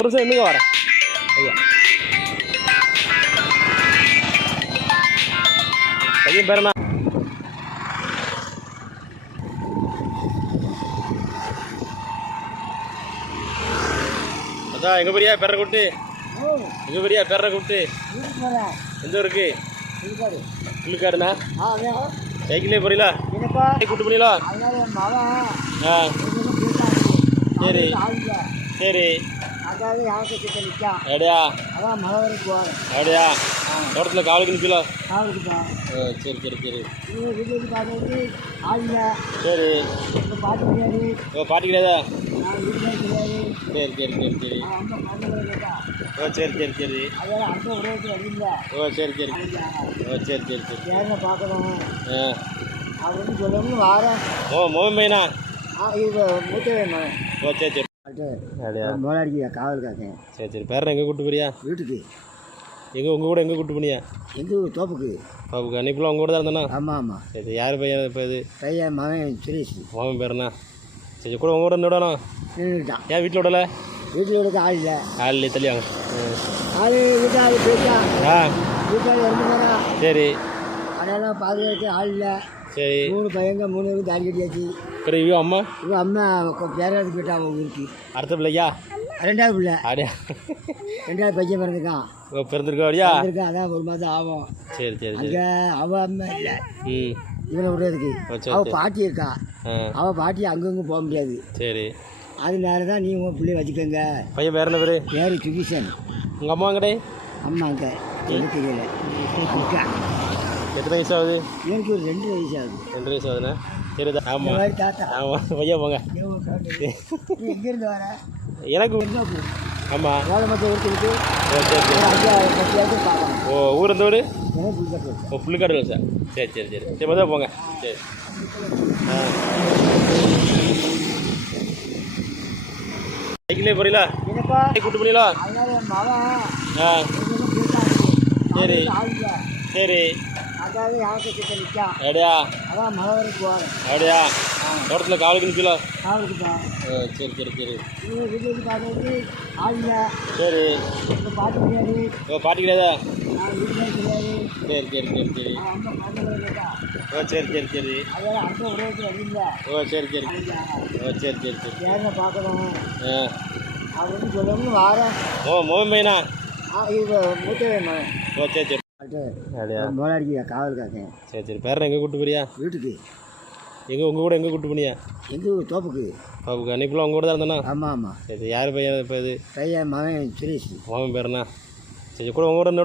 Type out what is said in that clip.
நிமிஷம் இன்னும் வரேன் ஐயா பையன் பேர் என்ன அதான் எங்க பெரியா பெற கூட்டு எங்க பெரியா பெற கூட்டு எந்த ஊருக்கு புள்ளிக்காடுண்ணா சைக்கிளே போறீங்களா கூட்டு போறீங்களா ஆ. சரி. சரி. அதாவது நிற்கான் அப்படியா அதான் மழை வரைக்கும் போகிறேன் அப்படியா தோட்டத்தில் காவலுக்கு நிற்கலாம் காவலுக்கு போகிறேன் சரி சரி சரி. இது வீட்டுக்கு இல்லை சரி. இப்போ பார்க்க முடியாது ஓ பாட்டி கிடையாதா? கிடையாது. சரி சரி சரி சரி. ஓ சரி சரி சரி. அந்த உறவுக்கு வழியில்லை ஓ சரி சரி. ஓ சரி சரி சரி நேரில் பார்க்கணும்? ஆ. அப்படின்னு சொல்லணும்னு வாரேன். ஓ மோகன் பையனா? ஆ இது மூத்த மகன். ஓ சரி சரி. அப்படியா? முதலாளிக்கு காவலுக்காக சரி சரி. பேரன் எங்கே கூட்டு போறியா? வீட்டுக்கு. எங்கே உங்கள் கூட எங்கே கூட்டு போனியா? ஊர் தோப்புக்கு. பாப்புக்கு அன்னைக்குள்ள உங்க கூட தான் இருந்தானா? ஆமாம் ஆமாம் சரி யார் பையன் இப்போ இது? பையன் மகன் சுரேஷ். மோகன் பேரனா? சரி கூட உங்க கூட இருந்து விடணும். ஏன் வீட்டில் விடல? வீட்டில் விடுக்க ஆள் இல்லை. ஆள் இல்லை தள்ளியாங்க ஆள் வீட்டு ஆள் போயிட்டான் ஆ. வீட்டால் இறந்து போகிறான் சரி. அதெல்லாம் பாதுகாத்து ஆள் இல்லை. சரி. மூணு பையங்க மூணு பேரும் தாண்டி கட்டியாச்சு அப்புறம் இவன் அம்மா? இவன் அம்மா பேராது போயிட்டா அவன் ஊருக்கு. அடுத்த பிள்ளையா? ரெண்டாவது பிள்ளை. அப்படியா ரெண்டாவது பையன் பிறந்திருக்கான். ஓ பிறந்திருக்கா அப்படியா பிறந்திருக்கான். அதான் ஒரு மாதம் ஆகும். சரி சரி சரி. அங்கே அவன் அம்மா இல்லை. ம். இவனை விடுறதுக்கு. சரி, அவள் சரி. பாட்டி இருக்கா. அவள் பாட்டி அங்கங்கே போக முடியாது. சரி. அதனால தான் நீ உன் பிள்ளைய வச்சுக்கோங்க. பையன் பேர் என்ன பேர்? பேர் சுகிஷன். உங்கள் அம்மா கடை அம்மா அங்கே. எனக்கு தெரியல. எத்தனை வயசு ஆகுது? எனக்கு ஒரு ரெண்டு வயசு ஆகுது. ரெண்டு வயசு ஆகுதுண்ணா சரி தான் ஆமாம் தாத்தா. ஆமாம் பையன் போங்க. எங்கேருந்து வர. எனக்கு ஆமாம் வேலைமத்தை எடுத்துக்கிட்டு ஓ ஊர் எந்த ஊர்? ஓ புள்ளிக்காடு சார். சரி சரி சரி. சரி மொதல் போங்க. சரி. ஆ. சைக்கிளே போறீங்களா? கூட்டு போனீங்களா ஆ. சரி. சரி. அதாவது யாருக்கு கிட்ட நிற்கான் அப்படியா அதான் மழை வரைக்கும் போகிறேன் அப்படியா தோட்டத்தில் காவலுக்கு நிற்கலாம் காவலுக்கு போகிறேன் சரி சரி சரி. இது வீட்டுக்கு பார்க்கறது ஆள் இல்லை சரி. இப்போ பாட்டி கிடையாதா. நான் வீட்டில் கிடையாது. சரி சரி சரி சரி. ஓ சரி சரி சரி. உறவுக்கு வழியில்லை ஓ சரி சரி. ஓ சரி சரி சரி. நேரில் பார்க்கணும்? அப்படின்னு சொல்லணும்னு வாரேன் ஓ மோகன் பையனா? ஆ இது மூத்த ஓ சரி சரி. முதலாளிக்கு காவலுக்காக சரி சரி. பேரன் எங்கே கூட்டு போறியா? வீட்டுக்கு. எங்கே உங்கள் கூட எங்கே கூட்டு போனியா? எங்கள் ஊர் தோப்புக்கு. பாப்புக்கு அன்னைக்குள்ள உங்க கூட தான் இருந்தானா? ஆமாம் ஆமாம் சரி சரி. யார் பையன் இப்போ இது? பையன் மகன் சுரேஷ். மோகன் பேரனா சரி கூட உங்க கூட இருந்து